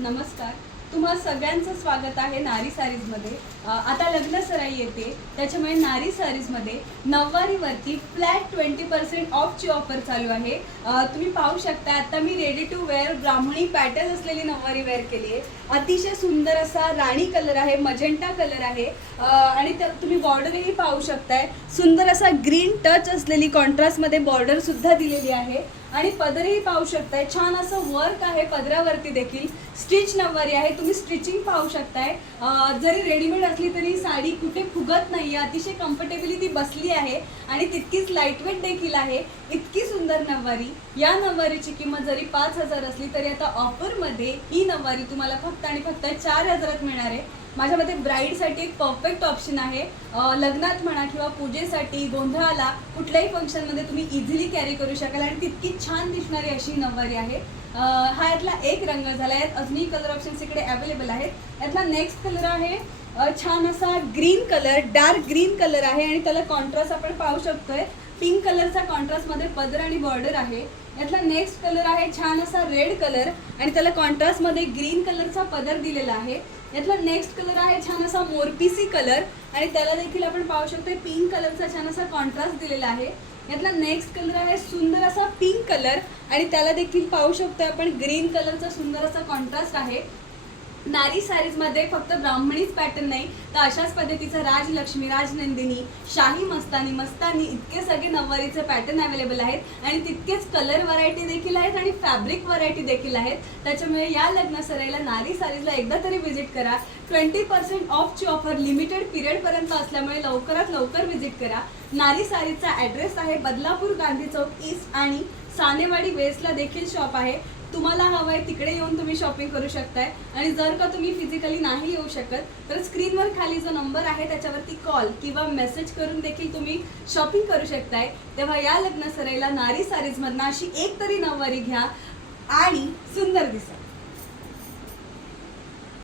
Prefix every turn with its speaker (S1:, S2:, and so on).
S1: नमस्कार. तुम्हा सगळ्यांचं स्वागत आहे नारी सारीजमध्ये. आता लग्न सराई येते. त्याच्यामुळे नारी सारीजमध्ये नऊवारीवरती फ्लॅट ट्वेंटी पर्सेंट ऑफची ऑफर चालू आहे. तुम्ही पाहू शकता आता मी रेडी टू वेअर ब्राह्मणी पॅटर्न असलेली नववारी वेअर केली आहे. अतिशय सुंदर असा राणी कलर आहे मजेंटा कलर आहे. आणि त्या तुम्ही बॉर्डरही पाहू शकताय. सुंदर असा ग्रीन टच असलेली कॉन्ट्रास्टमध्ये बॉर्डर सुद्धा दिलेली आहे. आणि पदरही पाहू शकताय. छान असं वर्क आहे पदरावरती देखील. स्टिच नऊवारी आहे. तुम्ही स्टिचिंग पाहू शकताय. जरी रेडीमेड असली तरी साडी कुठे फुगत नाही अतिशय कम्फर्टेबली ती बसली आहे. आणि तितकीच लाईटवेट देखील आहे. इतकी सुंदर नऊवारी या नऊवारीची किंमत जरी पाच हजार असली तरी आता ऑफरमध्ये ही नऊवारी तुम्हाला फक्त आणि फक्त चार हजारात मिळणार आहे. माझ्या मते ब्राईडसाठी एक परफेक्ट ऑप्शन आहे. लग्नात म्हणा किंवा पूजेसाठी गोंधळाला कुठल्याही फंक्शनमध्ये तुम्ही इझिली कॅरी करू शकाल आणि तितकी छान दिसणारी अशी नऊवारी आहे. हा यातला एक रंग झाला आहे. अजूनही कलर ऑप्शन्स इकडे अवेलेबल आहेत. यातला नेक्स्ट कलर आहे छान असा green colour dark green colour आहे आणि त्याला कॉन्ट्रास्ट आपण पाहू शकतोय. पिंक कलरचा कॉन्ट्रास्टमध्ये पदर आणि बॉर्डर आहे. यातला नेक्स्ट कलर आहे छान असा रेड कलर आणि त्याला कॉन्ट्रास्टमध्ये ग्रीन कलरचा पदर दिलेला आहे. यातला नेक्स्ट कलर आहे छान असा मोरपिसी कलर आणि त्याला देखील आपण पाहू शकतोय पिंक कलरचा छान असा कॉन्ट्रास्ट दिलेला आहे. यातला नेक्स्ट कलर आहे सुंदर असा पिंक कलर आणि त्याला देखील पाहू शकतो आपण ग्रीन कलरचा सुंदर असा कॉन्ट्रास्ट आहे. नारी सारीजमध्ये फक्त ब्राह्मणीच पॅटर्न नाही तर अशाच पद्धतीचं राजलक्ष्मी राजनंदिनी शाही मस्तानी मस्तानी इतके सगळे नऊवारीचे पॅटर्न अवेलेबल आहेत. आणि तितकेच कलर व्हरायटी देखील आहेत आणि फॅब्रिक व्हरायटी देखील आहेत. त्याच्यामुळे या लग्न सराईला नारी सारीजला एकदा तरी व्हिजिट करा. ट्वेंटी पर्सेंट ऑफची ऑफर लिमिटेड पिरियडपर्यंत असल्यामुळे लवकरात लवकर व्हिजिट करा. नारी सारीजचा ॲड्रेस आहे बदलापूर गांधी चौक ईस्ट आणि सानेवाडी वेस्टला देखील शॉप आहे. तुम्हाला हवं आहे तिकडे येऊन तुम्ही शॉपिंग करू शकताय. आणि जर का तुम्ही फिजिकली नाही येऊ शकत तर स्क्रीनवर खाली जो नंबर आहे त्याच्यावरती कॉल किंवा मेसेज करून देखील तुम्ही शॉपिंग करू शकताय. तेव्हा या लग्न सराईला नारी सारीजमधनं अशी एक तरी नऊवारी घ्या आणि सुंदर दिसा.